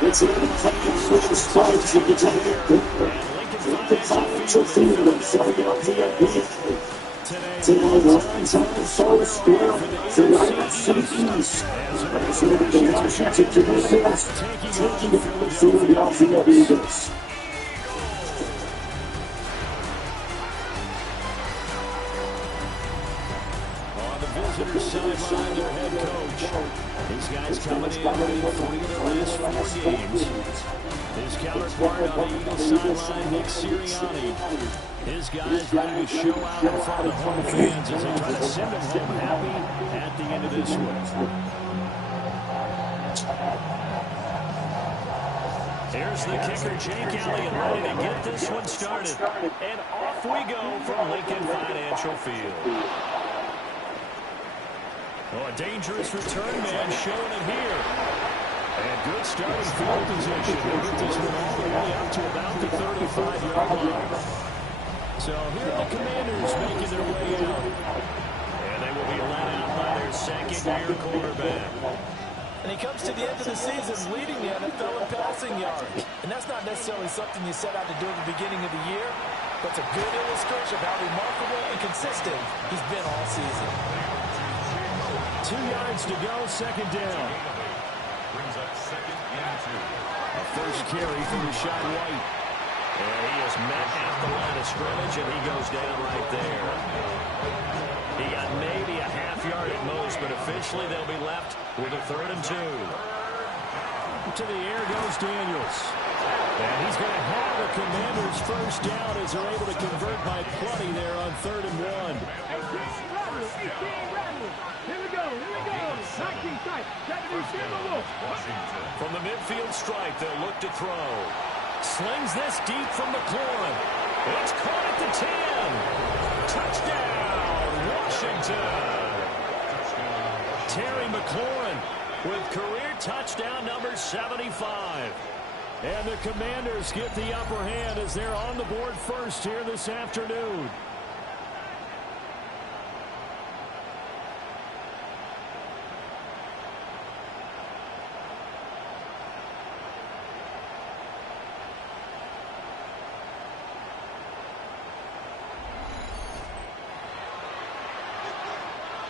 It's a which strikes at the Lincoln Financial Field, Philadelphia. Tonight, lines are so square for the NFC East. As the Washington Commanders taking the Philadelphia Eagles. On the visitor's sideline, their head coach. These guys coming in winning 3 of their last 4 games. His counterpart on the Eagles sideline, Nick Sirianni. His guys ready to show out in front of the home fans as they try to send them home happy at the end of this one. Here's the kicker, Jake Elliott, ready to get this one started. And off we go from Lincoln Financial Field. Oh, a dangerous return man showing it here. And good starting field position. We'll get this one all the way up to about the 35-yard line. So here are the Commanders making their way out. And they will be led out by their second-year quarterback. And he comes to the end of the season leading the NFL in passing yards. And that's not necessarily something you set out to do at the beginning of the year, but it's a good illustration of how remarkable and consistent he's been all season. 2 yards to go, second down. Brings up second and 2. A first carry for Rashad White. And he is met at the line of scrimmage, and he goes down right there. He got maybe a half yard at most, but officially they'll be left with a 3rd and 2. To the air goes Daniels. And he's going to have the Commanders first down as they're able to convert by plenty there on 3rd and 1. From the midfield stripe, they'll look to throw. Slings this deep from McLaurin. It's caught at the 10. Touchdown, Washington. Terry McLaurin with career touchdown number 75. And the Commanders get the upper hand as they're on the board first here this afternoon.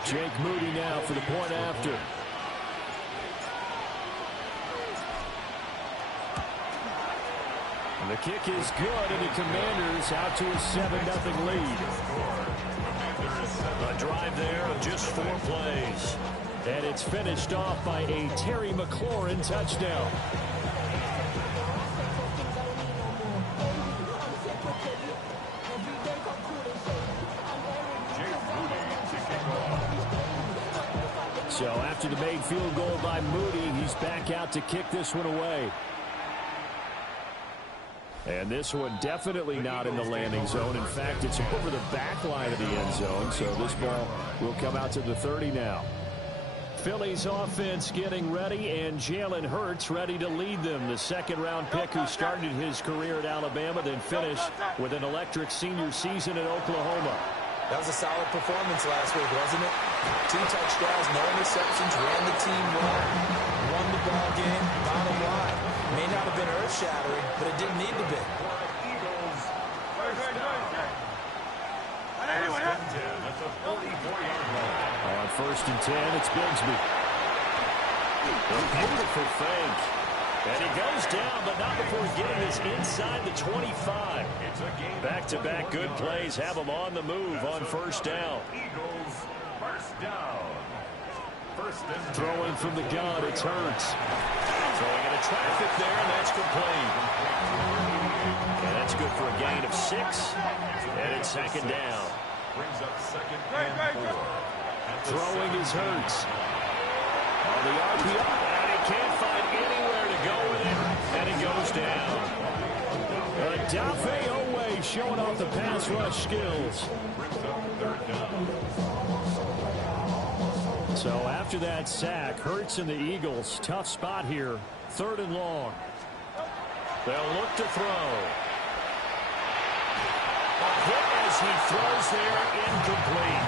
Jake Moody now for the point after. And the kick is good, and the Commanders out to a 7-0 lead. A drive there of just 4 plays. And it's finished off by a Terry McLaurin touchdown. So after the made field goal by Moody, he's back out to kick this one away. And this one definitely not in the landing zone. In fact, it's over the back line of the end zone. So this ball will come out to the 30 now. Philly's offense getting ready, and Jalen Hurts ready to lead them. The second-round pick who started his career at Alabama, then finished with an electric senior season at Oklahoma. That was a solid performance last week, wasn't it? 2 touchdowns, no interceptions, ran the team well, won the ball game. Bottom line, may not have been earth-shattering, but it didn't need to be. On 1st and 10, it's Bigsby. A beautiful fake. And he goes down, but not before getting this inside the 25. Back-to-back good plays have him on the move on 1st down. Eagles, first down. Throwing from the gun, it's Hurts. Throwing into traffic there, and that's complete. And that's good for a gain of 6. And it's 2nd down. Brings up second and 4. Throwing his Hurts. On the RPO, and he can't find anywhere to go with it, and it goes down. Odafe Oweh showing off the pass rush skills. So after that sack, Hurts and the Eagles, tough spot here. 3rd and long. They'll look to throw. A hit as he throws there, incomplete.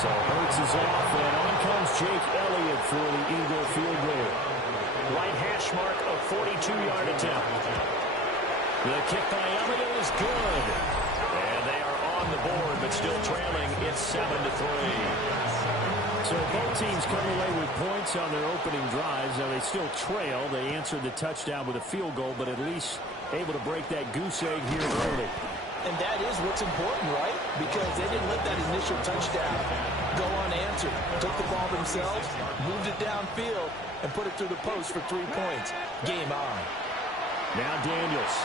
So Hurts is off, and on comes Jake Elliott for the Eagle field goal. Right hash mark of 42-yard attempt. The kick by Elliott is good. And they are on the board, but still trailing. It's 7-3. So both teams come away with points on their opening drives. Now they still trail. They answered the touchdown with a field goal, but at least able to break that goose egg here early. And that is what's important, right? Because they didn't let that initial touchdown go unanswered. Took the ball themselves, moved it downfield, and put it through the post for 3 points. Game on. Now Daniels.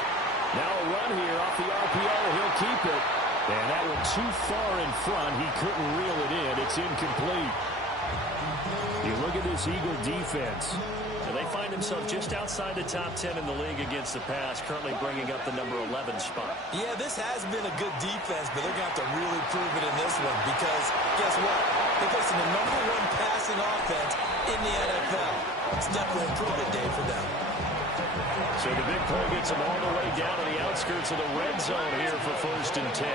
Now a run here off the RPO. He'll keep it. And that one too far in front. He couldn't reel it in. It's incomplete. You look at this Eagle defense. And they find themselves just outside the top 10 in the league against the pass, currently bringing up the number 11 spot. Yeah, this has been a good defense, but they're going to have to really prove it in this one because, guess what? They're facing the number 1 passing offense in the NFL. It's definitely an improvement day for them. So the big play gets them all the way down to the outskirts of the red zone here for 1st and 10.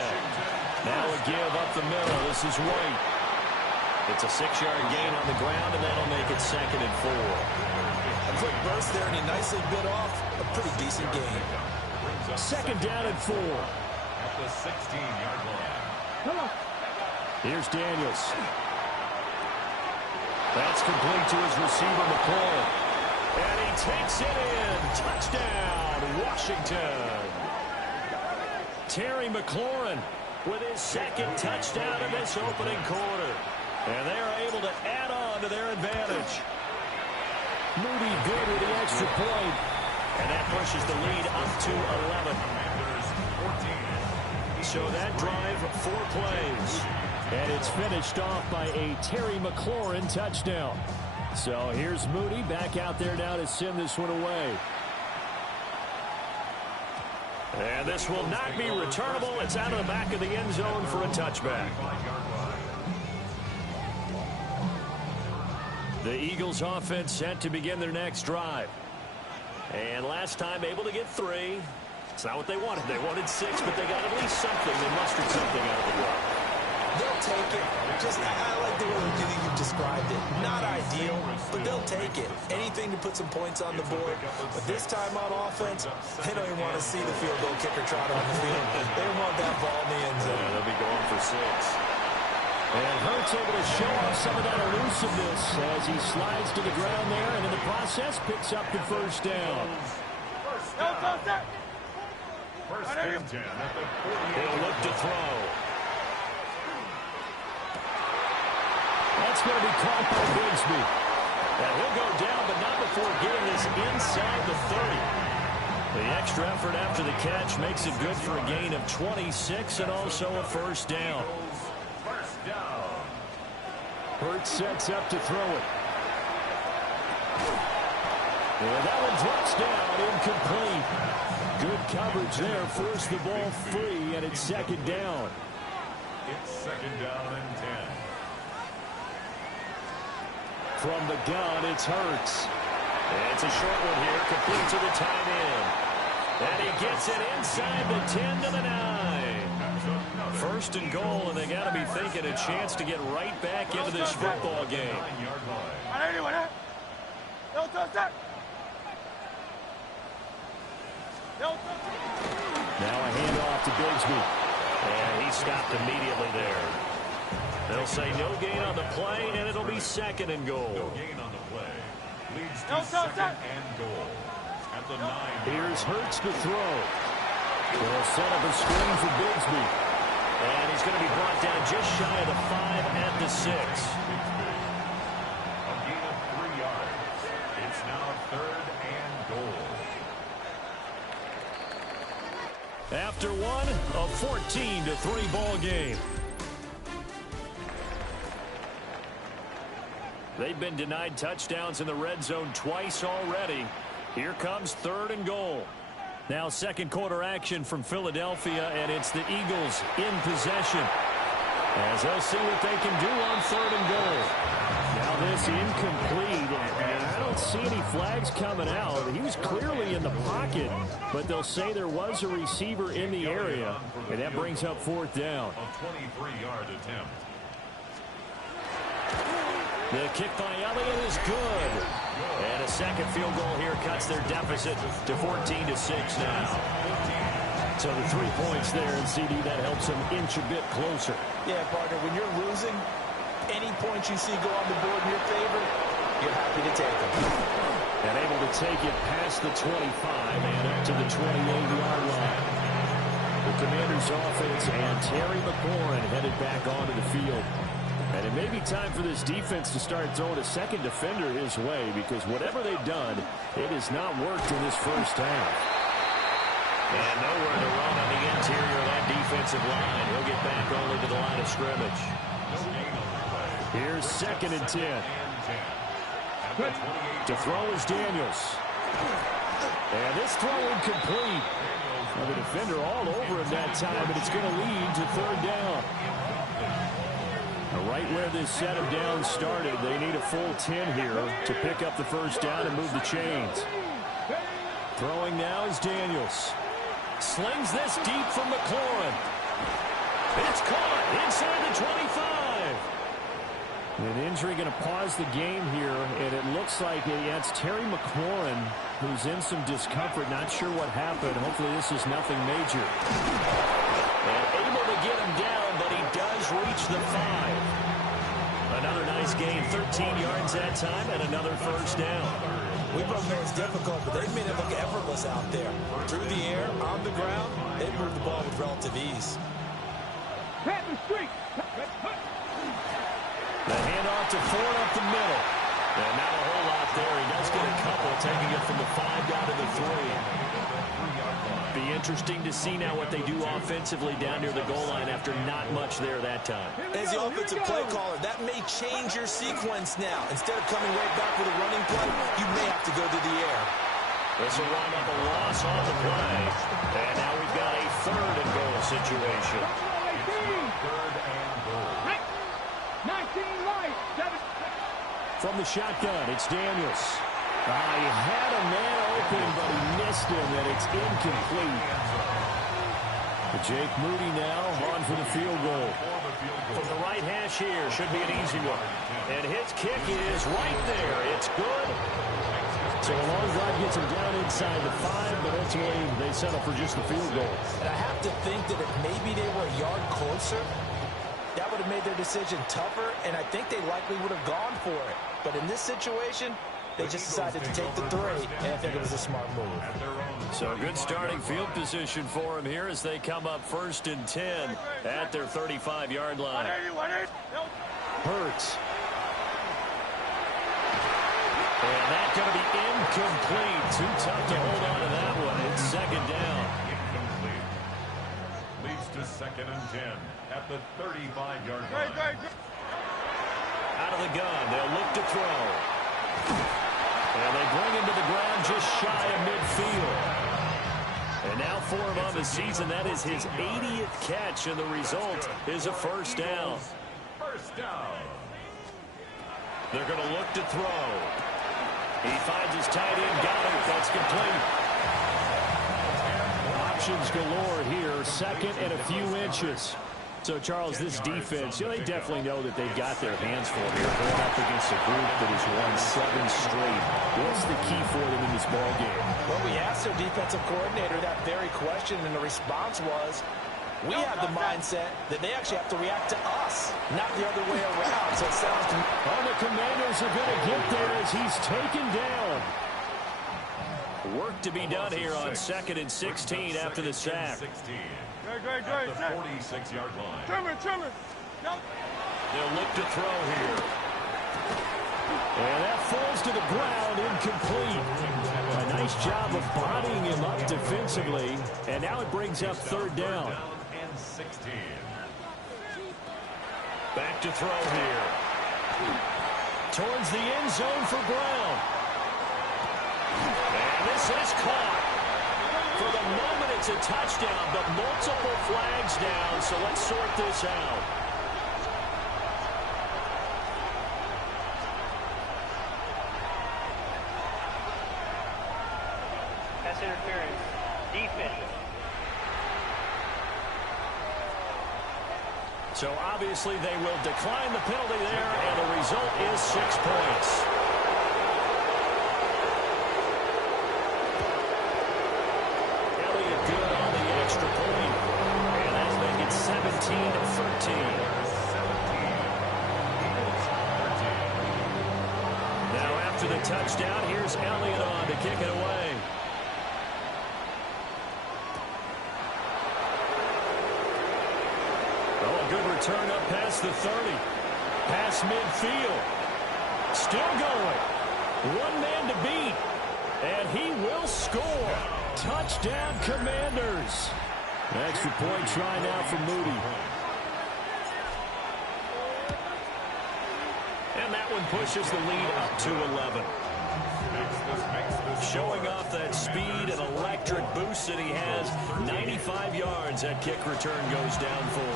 Now a give up the middle. This is White. It's a 6-yard gain on the ground, and that'll make it 2nd and 4. A quick burst there, and he nicely bit off a pretty decent gain. 2nd down and 4. At the 16-yard line. Here's Daniels. That's complete to his receiver, McCoy. And he takes it in. Touchdown, Washington. Terry McLaurin With his 2nd touchdown in this opening quarter. And they are able to add on to their advantage. Moody good with the extra point. And that pushes the lead up to 11. So that drive, 4 plays. And it's finished off by a Terry McLaurin touchdown. So here's Moody back out there now to send this one away. And this will not be returnable. It's out of the back of the end zone for a touchback. The Eagles offense set to begin their next drive. And last time able to get 3. It's not what they wanted. They wanted 6, but they got at least something. They mustered something out of the run. They'll take it. I like the way you've described it. Not ideal, but they'll take it. Anything to put some points on the board. But this time on offense, they don't even want to see the field goal kicker trot on the field. They want that ball in the end zone. Yeah, they'll be going for 6. And Hurts able to show off some of that elusiveness as he slides to the ground there, and in the process picks up the 1st down. First and 10 at the 48. He'll look to throw. That's going to be caught by Bigsby. And he'll go down, but not before getting this inside the 30. The extra effort after the catch makes it good for a gain of 26 and also a 1st down. First down. Hurts sets up to throw it. And that one drops down, incomplete. Good coverage there, forced the ball free, and it's 2nd down. It's 2nd down and 10. From the gun, it's Hurts. It's a short one here, complete to the tight end. And he gets it inside the 10 to the 9. 1st and goal, and they got to be thinking a chance to get right back into this football game. Now a handoff to Bigsby. And he stopped immediately there. They'll say no gain on the play, and it'll be 2nd and goal. No gain on the play. Leads to 2nd and goal. At the 9. Here's Hurts to throw. They'll set up a screen for Bigsby. And he's going to be brought down just shy of the 5 at the 6. A gain of 3 yards. It's now 3rd and goal. After one, a 14-3 ball game. They've been denied touchdowns in the red zone twice already. Here comes 3rd and goal. Now second quarter action from Philadelphia, and it's the Eagles in possession, as they'll see what they can do on 3rd and goal. Now this incomplete, and I don't see any flags coming out. He was clearly in the pocket, but they'll say there was a receiver in the area, and that brings up 4th down. A 23-yard attempt. The kick by Elliott is good. And a second field goal here cuts their deficit to 14-6 now. So the 3 points there, and CD, that helps them inch a bit closer. Yeah, partner, when you're losing, any points you see go on the board in your favor, you're happy to take them. And able to take it past the 25 and up to the 28-yard line. The Commanders' offense and Terry McLaurin headed back onto the field. And it may be time for this defense to start throwing a second defender his way, because whatever they've done, it has not worked in this first half. And nowhere to run on the interior of that defensive line. He'll get back only to the line of scrimmage. Here's 2nd and 10. To throw is Daniels. And this throw incomplete. Well, the defender all over him that time, but it's going to lead to 3rd down. Right where this set of downs started, they need a full 10 here to pick up the first down and move the chains. Throwing now is Daniels. Slings this deep from McLaurin. It's caught inside the 25. An injury going to pause the game here, and it looks like it's Terry McLaurin who's in some discomfort. Not sure what happened. Hopefully this is nothing major. And able to get him down, but he does reach the 5. Another nice gain, 13 yards that time, and another first down. We both know it's difficult, but they've made it look effortless out there. Through the air, on the ground, they've moved the ball with relative ease. The handoff to Ford up the middle. And not a whole lot there. He does get a couple, taking it from the 5 down to the 3. Be interesting to see now what they do offensively down near the goal line after not much there that time. As the offensive play caller, that may change your sequence now. Instead of coming right back with a running play, you may have to go to the air. This will wind up a loss on the play. And now we've got a 3rd and goal situation. 3rd and goal. 19 light. From the shotgun, it's Daniels. He had a man open, but he missed him, and it's incomplete. Jake Moody now on for the field goal. From the right hash here, should be an easy one. And his kick is right there. It's good. So a long drive gets him down inside the 5, but ultimately they settle for just the field goal. And I have to think that if maybe they were a yard closer, that would have made their decision tougher, and I think they likely would have gone for it. But in this situation, they just decided to take the 3, and I think it was a smart move. So a good starting field position for them here as they come up 1st and 10 at their 35-yard line. Hurts. And that's going to be incomplete. Too tough to hold on to that one. It's 2nd down. Incomplete. Leads to 2nd and 10 at the 35-yard line. Out of the gun, they'll look to throw. And they bring him to the ground just shy of midfield. And now for him on the season, that is his 80th catch, and the result is a first down. First down. They're going to look to throw. He finds his tight end, got it. That's complete. Options galore here, 2nd and a few inches. So, Charles, this defense, they definitely know that they've got their hands full here, going up against a group that has won 7 straight. What's the key for them in this ballgame? Well, we asked their defensive coordinator that very question, and the response was, we have the mindset that they actually have to react to us, not the other way around. So it sounds to me. Oh, the Commanders are going to get there as he's taken down. Work to be done here on 2nd and 16 after the sack. At the 46-yard line. They'll look to throw here. And that falls to the ground, incomplete. A nice job of bodying him up defensively. And now it brings up 3rd down. And 16. Back to throw here. towards the end zone for Brown. And this is caught. For the moment, it's a touchdown, but multiple flags down, so let's sort this out. Pass interference. Defense. So obviously they will decline the penalty there, and the result is 6 points. Elliott good on the extra point, and that's making it 17-13. Now after the touchdown, here's Elliott on to kick it away. Oh, a good return up past the 30. Past midfield. Still going. One man to beat. And he will score. Touchdown, Commanders. Extra point try now for Moody. And that one pushes the lead up to 11. Showing off that speed and electric boost that he has. 95 yards. That kick return goes down for.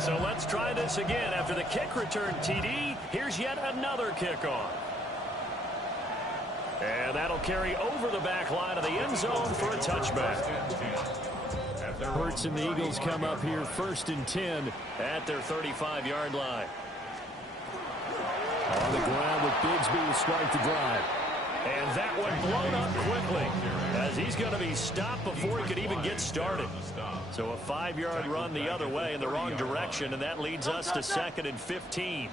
So let's try this again. After the kick return TD, here's yet another kickoff. And that'll carry over the back line of the end zone for a touchback. Hurts and the Eagles come up here 1st and 10 at their 35-yard line. On the ground with Bigsby to start the drive. And that one blown up quickly as he's going to be stopped before he could even get started. So a 5-yard run the other way in the wrong direction, and that leads us to 2nd and 15.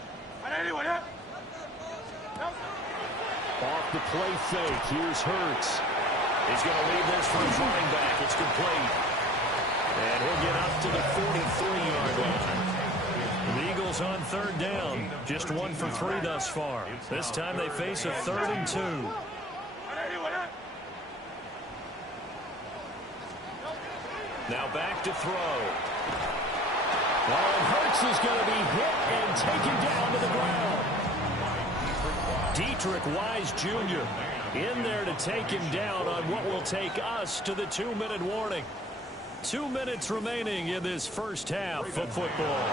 Off the play fake. Here's Hurts. He's going to leave this for his running back. It's complete. And he'll get up to the 43-yard line. The Eagles on 3rd down. Just 1 for 3 thus far. This time they face a 3rd and 2. Now back to throw. And Hurts is going to be hit and taken down to the ground. Dietrich Wise Jr. in there to take him down on what will take us to the 2-minute warning. 2 minutes remaining in this first half of football.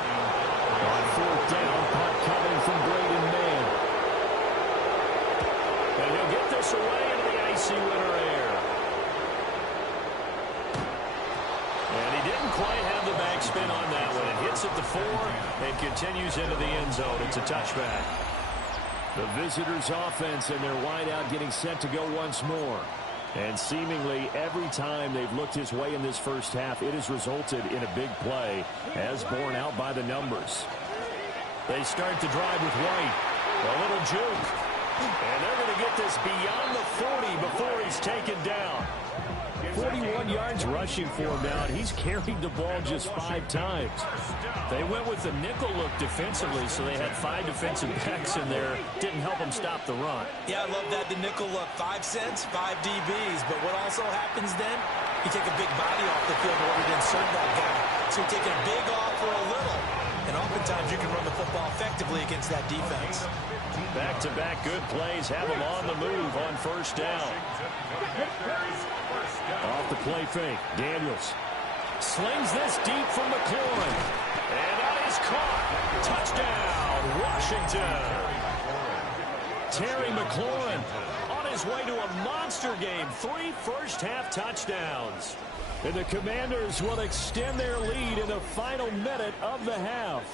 On 4th down, punt coming from Braden Mann. And he'll get this away into the icy winter air. And he didn't quite have the backspin on that one. It hits at the 4 and continues into the end zone. It's a touchback. The visitors' offense and their wideout getting set to go once more. And seemingly every time they've looked his way in this first half, it has resulted in a big play, as borne out by the numbers. They start the drive with White. A little juke. And they're going to get this beyond the 40 before he's taken down. 41 yards rushing for him now, and he's carried the ball just 5 times. They went with the nickel look defensively, so they had 5 defensive backs in there. Didn't help them stop the run. Yeah, I love that, the nickel look. 5 cents, 5 DBs. But what also happens then, you take a big body off the field in order to insert that guy. So you're taking a big off for a little. And oftentimes you can run the football effectively against that defense. Back-to-back good plays have them on the move on 1st down. Off the play fake, Daniels slings this deep from McLaurin. And that is caught. Touchdown, Washington. Terry McLaurin on his way to a monster game. 3 first-half touchdowns. And the Commanders will extend their lead in the final minute of the half.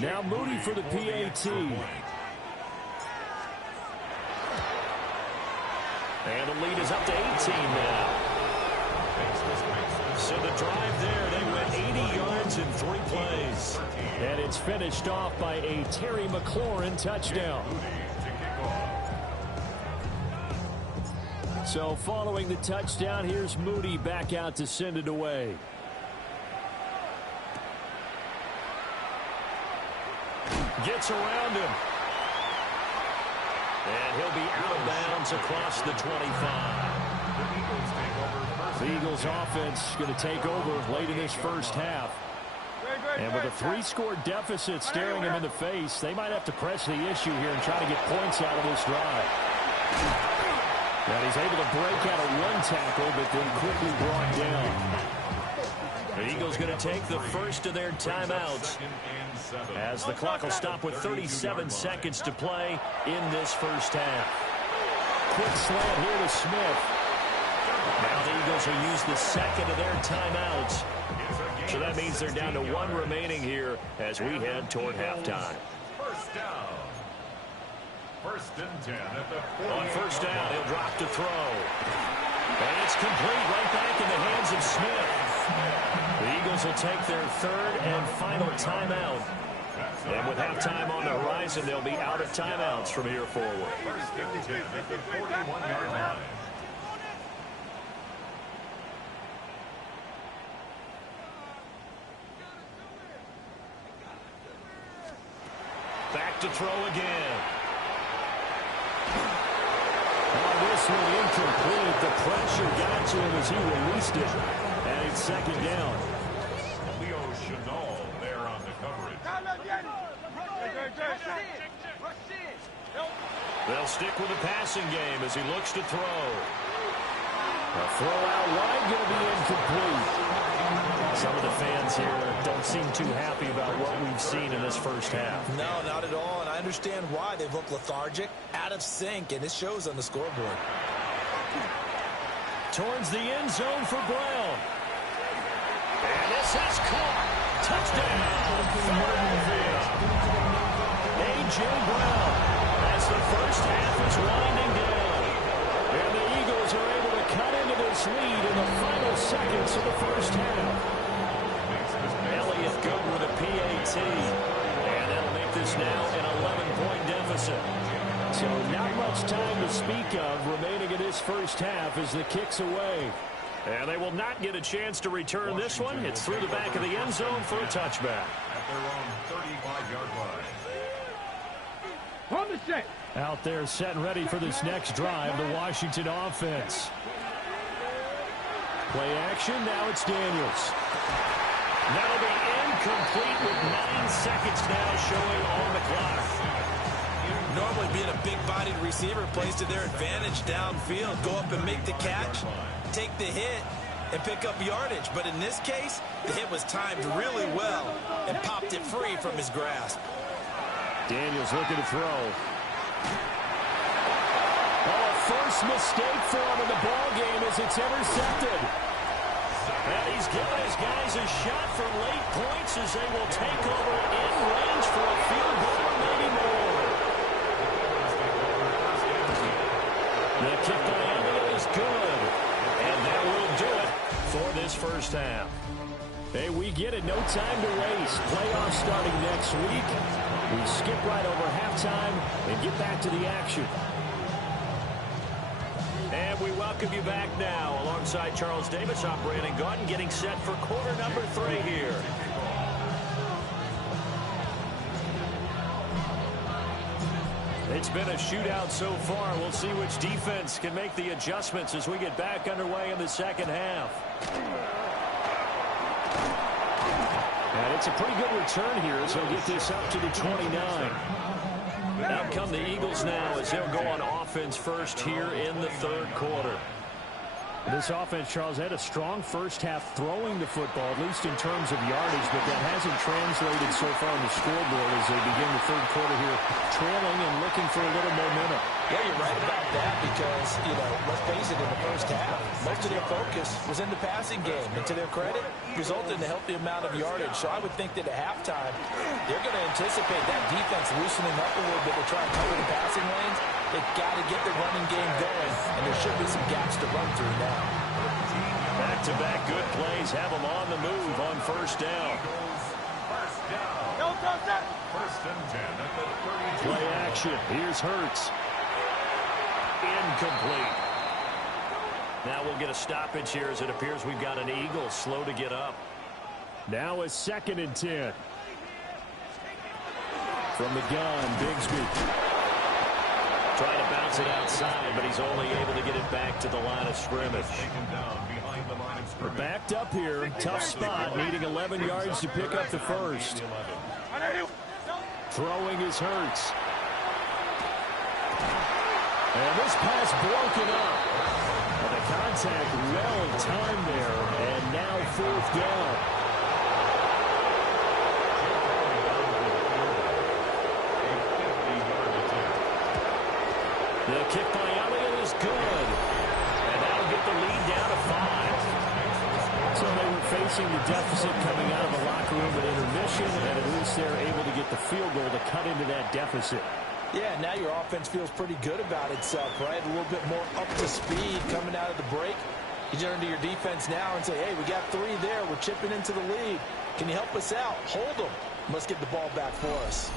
Now Moody for the PAT. And the lead is up to 18 now. So the drive there, they went 80 yards in 3 plays. And it's finished off by a Terry McLaurin touchdown. So So following the touchdown, here's Moody back out to send it away. Gets around him. And he'll be out of bounds across the 25. The Eagles offense going to take over late in this first half. And with a 3-score deficit staring him in the face, they might have to press the issue here and try to get points out of this drive. And he's able to break out of one tackle, but then quickly brought down. The Eagles going to take the first of their timeouts as the clock will stop with 37 seconds to play in this first half. Quick slant here to Smith. Now the Eagles will use the second of their timeouts. So that means they're down to one remaining here as we head toward halftime. First down. First and 10 at the 40. On first down, he'll drop to throw. And it's complete right back in the hands of Smith. The Eagles will take their third and final timeout. And with halftime on the horizon, they'll be out of timeouts from here forward. First and 10 at the 41-yard line. Back to throw again. This one incomplete. The pressure got to him as he released it. And it's second down. Leo Chenal there on the coverage. They'll stick with the passing game as he looks to throw. A throw out wide going to be incomplete. Some of the fans here don't seem too happy about what we've seen in this first half. No, not at all, and I understand why. They've looked lethargic, out of sync, and it shows on the scoreboard. Towards the end zone for Brown. And this has caught. Touchdown, Philadelphia. A.J. Brown as the first half is winding down. And the Eagles are able to cut into this lead in the final seconds of the first half. Elliott good with a PAT. And that'll make this now an 11-point deficit. So not much time to speak of remaining in this first half as the kick's away. And they will not get a chance to return this one. It's through the back of the end zone for a touchback. At their own 35-yard line. On the set. Out there set and ready for this next drive, the Washington offense. Play action, now it's Daniels. That'll be incomplete with 9 seconds now showing on the clock. Normally being a big-bodied receiver plays to their advantage downfield. Go up and make the catch, take the hit, and pick up yardage. But in this case, the hit was timed really well and popped it free from his grasp. Daniels looking to throw. Oh, a first mistake for him in the ball game as it's intercepted. And he's giving his guys a shot for late points as they will take over in range for a field goal or maybe more. The kick by Elliott is good. And that will do it for this first half. Hey, we get it. No time to waste. Playoffs starting next week. We skip right over halftime and get back to the action. And we welcome you back now. Alongside Charles Davis, I'm Brandon Gaudin, getting set for quarter number 3 here. It's been a shootout so far. We'll see which defense can make the adjustments as we get back underway in the second half. And it's a pretty good return here as he'll get this up to the 29. Out come the Eagles now as they'll go on offense first here in the third quarter. This offense, Charles, had a strong first half throwing the football, at least in terms of yardage, but that hasn't translated so far on the scoreboard as they begin the third quarter here, trailing and looking for a little momentum. Yeah, you're right about that because, let's face it, in the first half, most of their focus was in the passing game. And to their credit, resulted in a healthy amount of yardage. So I would think that at halftime, they're going to anticipate that defense loosening up a little bit to try and cover the passing lanes. They've got to get the running game going, and there should be some gaps to run through now. Back-to-back good plays have them on the move on first down. First down. First and 10 at the 32. Play action. Here's Hurts. Incomplete. Now we'll get a stoppage here as it appears we've got an Eagle slow to get up. Now a 2nd and 10. From the gun, Bigsby. Trying to bounce it outside, but he's only able to get it back to the line of scrimmage. We're backed up here. Tough spot, needing 11 yards to pick up the first. Throwing is Hurts. And this pass broken up. And the contact well timed there, and now 4th down. The kick by Elliott is good. And that'll get the lead down to 5. So they were facing the deficit coming out of the locker room at intermission, and at least they're able to get the field goal to cut into that deficit. Yeah, now your offense feels pretty good about itself, right? A little bit more up to speed coming out of the break. You turn to your defense now and say, hey, we got 3 there. We're chipping into the lead. Can you help us out? Hold them. Let's get the ball back for us.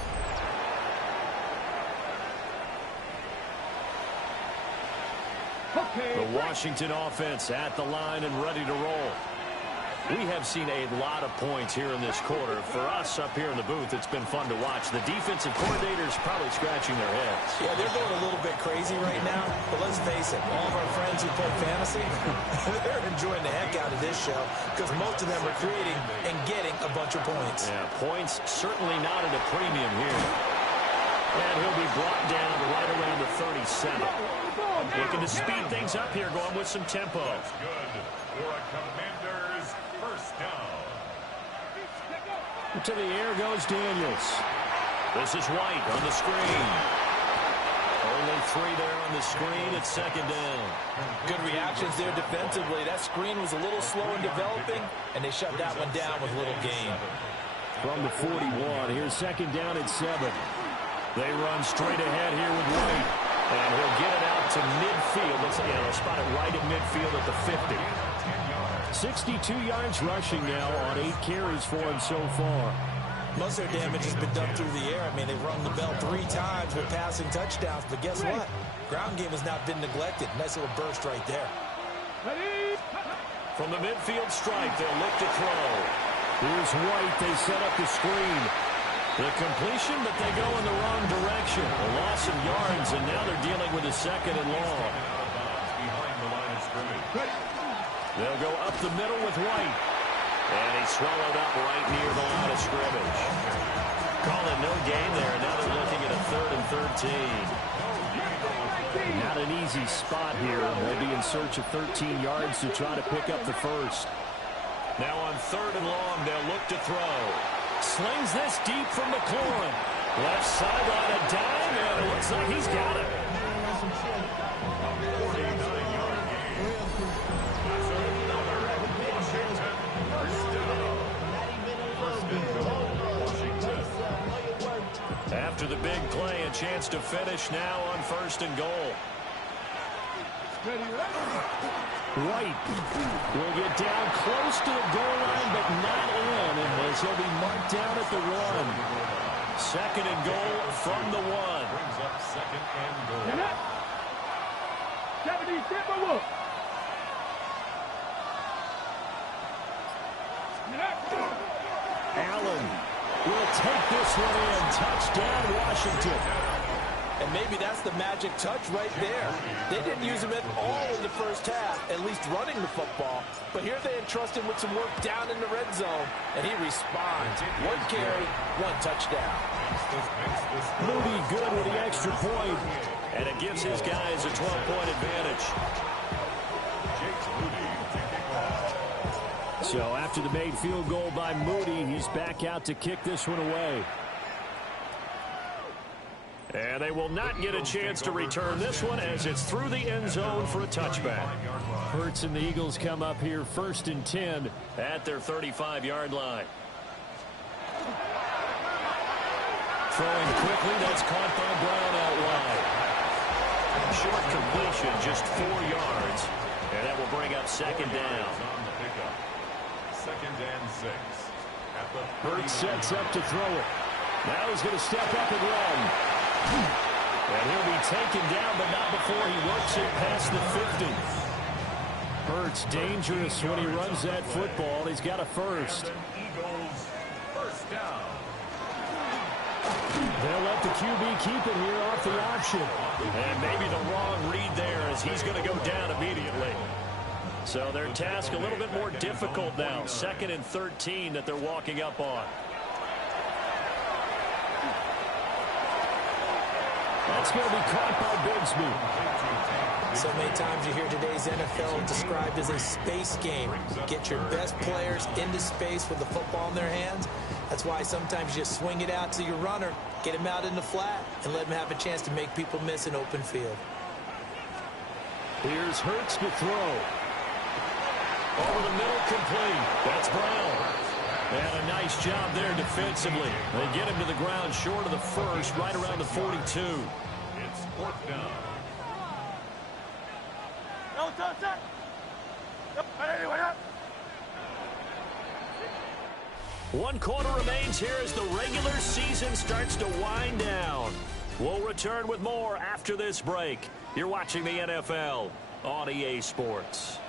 The Washington offense at the line and ready to roll. We have seen a lot of points here in this quarter. For us up here in the booth, it's been fun to watch. The defensive coordinators probably scratching their heads. Yeah, they're going a little bit crazy right now. But let's face it, all of our friends who play fantasy, they're enjoying the heck out of this show because most of them are creating and getting a bunch of points. Yeah, points certainly not at a premium here. And he'll be brought down right around the 37. Looking to speed things up here, going with some tempo. That's good for a Commander's first down. To the air goes Daniels. This is White on the screen. Only 3 there on the screen. It's 2nd down. Good reactions there defensively. That screen was a little slow in developing, and they shut that one down with little gain. From the 41, here's 2nd down at 7. They run straight ahead here with White. And he'll get it out to midfield. They'll spot it right at midfield at the 50. 62 yards rushing now on 8 carries for him so far. Most of their damage has been done through the air. I mean, they've rung the bell 3 times with passing touchdowns. But guess what? Ground game has not been neglected. Nice little burst right there. From the midfield stripe, they'll look to throw. Here's White. They set up the screen. The completion, but they go in the wrong direction. A loss of yards, and now they're dealing with a 2nd and long. They'll go up the middle with White. And he's swallowed up right near the line of scrimmage. Call it no gain there. Now they're looking at a 3rd and 13. Not an easy spot here. They'll be in search of 13 yards to try to pick up the first. Now on 3rd and long, they'll look to throw. Slings this deep from McLaurin. Left sideline, a dime, and it looks like he's got it. After the big play, a chance to finish now on 1st and goal. White will get down close to the goal line, but not in, as he'll be marked down at the 1. 2nd and goal from the 1. Brings up 2nd and goal. Allen will take this one in. Touchdown, Washington. And maybe that's the magic touch right there. They didn't use him at all in the first half, at least running the football. But here they entrust him with some work down in the red zone, and he responds. 1 carry, 1 touchdown. Moody good with the extra point. And it gives his guys a 12-point advantage. So after the made field goal by Moody, he's back out to kick this one away. And they will not get a chance to return this one as it's through the end zone for a touchback. Hurts and the Eagles come up here 1st and 10 at their 35-yard line. Throwing quickly, that's caught by Brown out wide. Short completion, just 4 yards. And that will bring up 2nd down. 2nd and 6. Hurts sets up to throw it. Now he's going to step up and run. And he'll be taken down, but not before he works it past the 50. Hurts dangerous when he runs that football. He's got a first. Eagles, first down. They'll let the QB keep it here off the option. And maybe the wrong read there as he's going to go down immediately. So their task a little bit more difficult now. 2nd and 13 that they're walking up on. That's going to be caught by Bigsby. So many times you hear today's NFL described as a space game. Get your best players into space with the football in their hands. That's why sometimes you just swing it out to your runner, get him out in the flat, and let him have a chance to make people miss an open field. Here's Hurts to throw. Over the middle, complete. That's Brown. And a nice job there defensively. They get him to the ground short of the first, right around the 42. It's 4th down. One quarter remains here as the regular season starts to wind down. We'll return with more after this break. You're watching the NFL on EA Sports.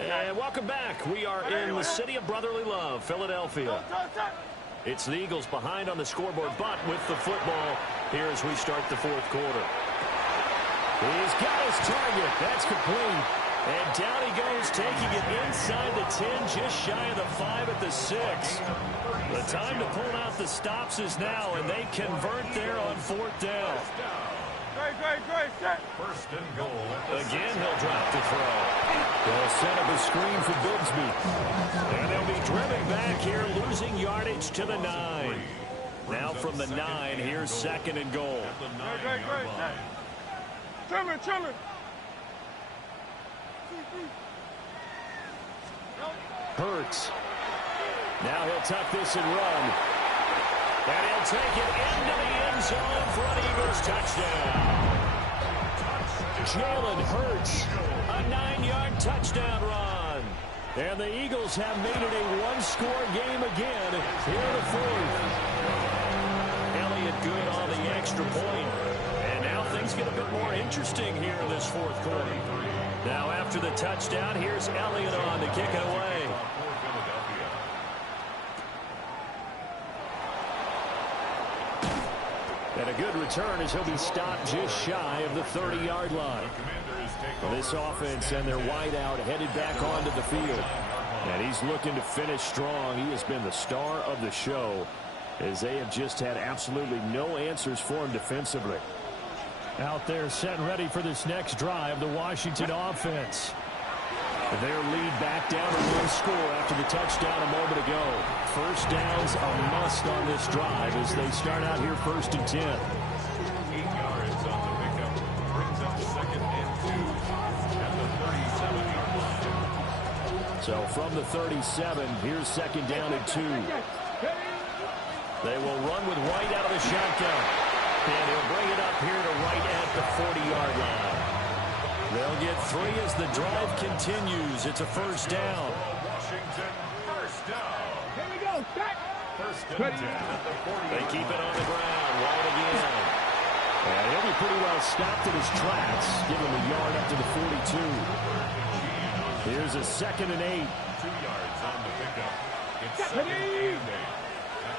And welcome back. We are in the city of brotherly love, Philadelphia. It's the Eagles behind on the scoreboard, but with the football here as we start the 4th quarter. He's got his target. That's complete. And down he goes, taking it inside the 10, just shy of the 5 at the 6. The time to pull out the stops is now, and they convert there on 4th down. First and goal. Again, he'll drop the throw. They'll set up a screen for Bigsby. And they'll be driven back here, losing yardage to the 9. Now from the 9, here's 2nd and goal. At the 9-yard line. Hurts. Now he'll tuck this and run. And he'll take it into the end zone for an Eagles touchdown. Jalen Hurts. A 9-yard touchdown run. And the Eagles have made it a one-score game again here in the 4th. Elliott good on the extra point. And now things get a bit more interesting here in this 4th quarter. Now after the touchdown, here's Elliott on to kick it away. And a good return as he'll be stopped just shy of the 30-yard line. This offense and their wideout headed back onto the field. And he's looking to finish strong. He has been the star of the show as they have just had absolutely no answers for him defensively. Out there set and ready for this next drive, the Washington offense. Their lead back down to 1 score after the touchdown a moment ago. First down's a must on this drive as they start out here 1st and 10. 8 yards on the pickup. Brings up 2nd and 2 at the 37-yard line. So from the 37, here's 2nd down and 2. They will run with White out of the shotgun. And he'll bring it up here to right at the 40-yard line. They'll get 3 as the drive continues. It's a first down. Washington, first down. Here we go. Back. First and 10 at the 40. They keep it on the ground. White again. And he'll be pretty well stopped in his tracks. Give him a yard up to the 42. Here's a 2nd and 8. 2 yards on the pickup. It's 2nd and 8 at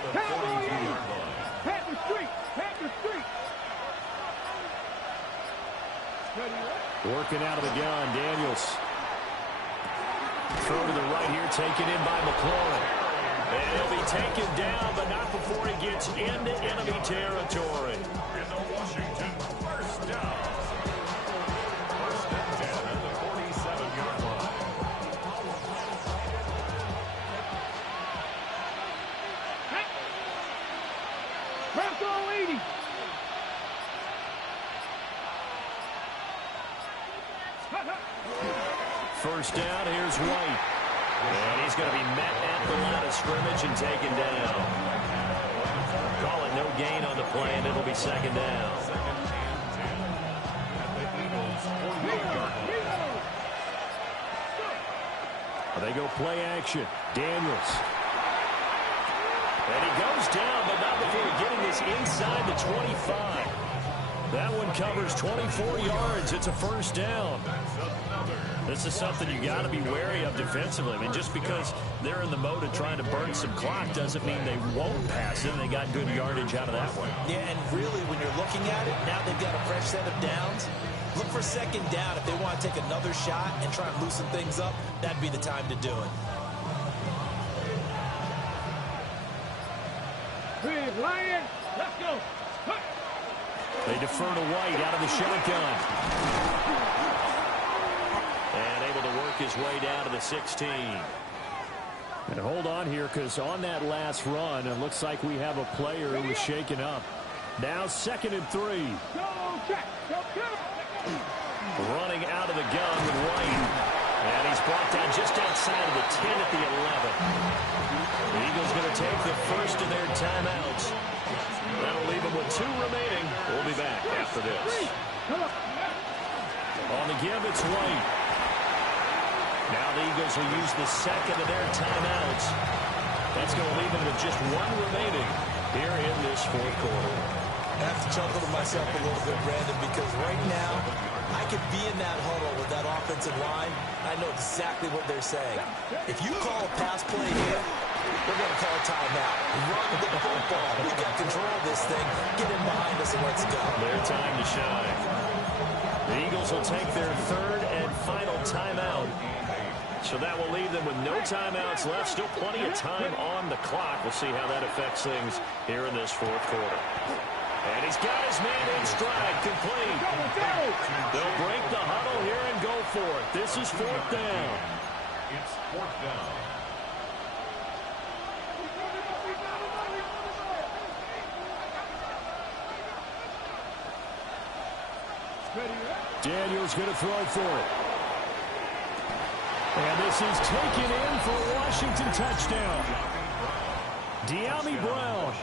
the 42-yard line. Pat the street. Pat the street. Working out of the gun, Daniels. Throw to the right here, taken in by McLaurin. And he'll be taken down, but not before he gets into enemy territory. In the Washington first down. First and 10 at the 47-yard line. Marco 80. First down, here's White. And he's going to be met at the line of scrimmage and taken down. Call it no gain on the play, and it'll be 2nd down. They go play action. Daniels. And he goes down, but not before getting this inside the 25. That one covers 24 yards. It's a first down. That's another This is something you got to be wary of defensively. I mean, just because they're in the mode of trying to burn some clock doesn't mean they won't pass it. They got good yardage out of that one. Yeah, and really, when you're looking at it, now they've got a fresh set of downs. Look for second down. If they want to take another shot and try and loosen things up, that'd be the time to do it. Lion, let's go. They defer to White out of the shotgun. And able to work his way down to the 16. And hold on here, because on that last run, it looks like we have a player who was shaken up. Now 2nd and 3. Running out of the gun with White. And he's brought down just outside of the 10 at the 11. The Eagles going to take the first of their timeouts. That'll leave them with 2 remaining. We'll be back after this. On the give, it's White. Now the Eagles will use the second of their timeouts. That's going to leave them with just 1 remaining here in this 4th quarter. I have to chuckle to myself a little bit, Brandon, because right now I could be in that huddle with that offensive line. I know exactly what they're saying. If you call a pass play here, we're going to call a timeout. Run the football. We got control of this thing. Get in behind us and let's go. Their time to shine. The Eagles will take their 3rd and final timeout. So that will leave them with no timeouts left. Still plenty of time on the clock. We'll see how that affects things here in this 4th quarter. And he's got his man in stride, complete. They'll break the huddle here and go for it. This is 4th down. It's 4th down. Daniel's going to throw for it. And this is taken in for a Washington touchdown. De'Ami Brown,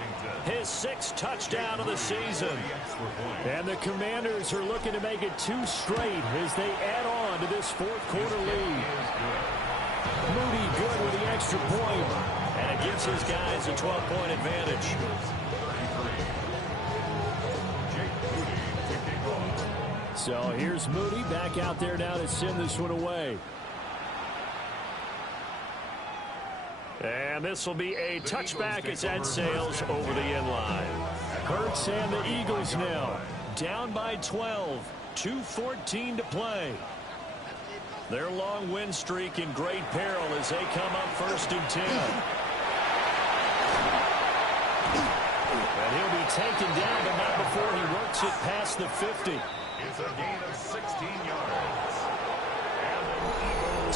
his 6th touchdown of the season. And the Commanders are looking to make it 2 straight as they add on to this 4th quarter lead. Moody good with the extra point. And it gives his guys a 12-point advantage. So here's Moody back out there now to send this one away. And this will be a touchback as that sails over the end line. Hurts and the Eagles now down by 12. 2:14 to play. Their long win streak in great peril as they come up 1st and 10. And he'll be taken down, but not before he works it past the 50. It's a gain of 16 yards.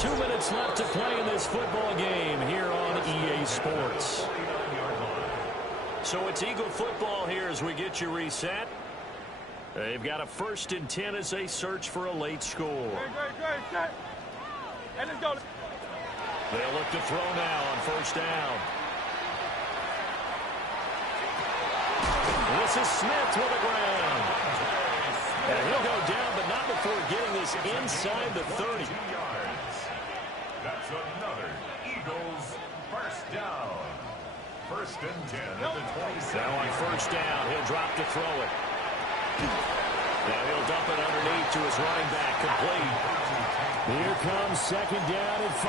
2 minutes left to play in this football game here on EA Sports. So it's Eagle football here as we get you reset. They've got a 1st and 10 as they search for a late score. They'll look to throw now on 1st down. This is Smith with the ground. And he'll go down, but not before getting this inside the 30. That's another Eagles 1st down. 1st and 10 at the 27. Now on 1st down, he'll drop to throw it. Now he'll dump it underneath to his running back, complete. Here comes 2nd down and 5.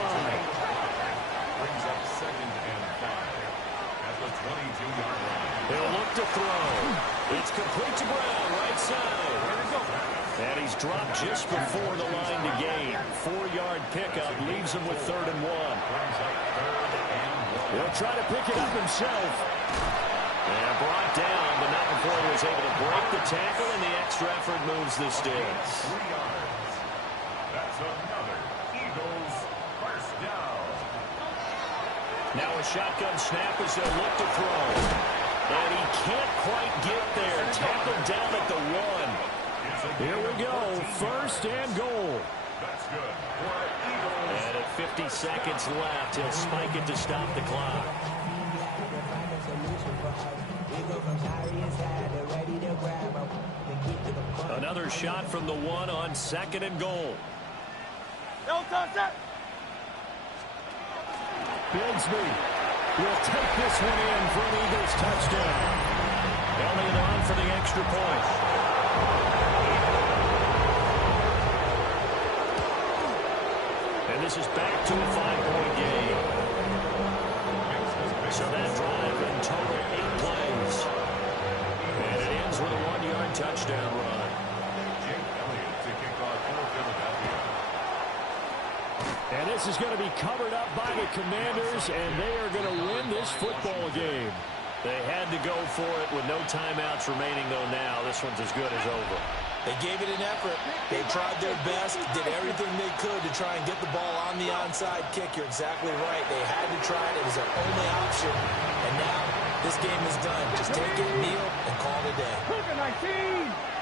Brings up 2nd and 5 at the 22-yard line. He'll look to throw. It's complete to Brown, right side. And he's dropped just before the line to gain. 4-yard pickup leaves him with 3rd and 1. He'll try to pick it up himself. And brought down, but not before he was able to break the tackle, and the extra effort moves the sticks. 3 yards. That's another Eagles 1st down. Now a shotgun snap as they'll look to throw. And he can't quite get there. Tackled down at the 1. Here we go. 1st and goal. That's good for Eagles. And at 50 seconds left, he'll spike it to stop the clock. Another shot from the 1 on 2nd and goal. Bigsby will take this one in for an Eagles touchdown. Elliott on for the extra point. And this is back to a 5-point game. So that drive in total 8 plays. And it ends with a 1-yard touchdown run. And this is going to be covered up by the Commanders, and they are going to win this football game. They had to go for it with no timeouts remaining, though now. This one's as good as over. They gave it an effort. They tried their best, did everything they could to try and get the ball on the onside kick. You're exactly right. They had to try it. It was their only option. And now this game is done. Just take it, kneel, and call it a day.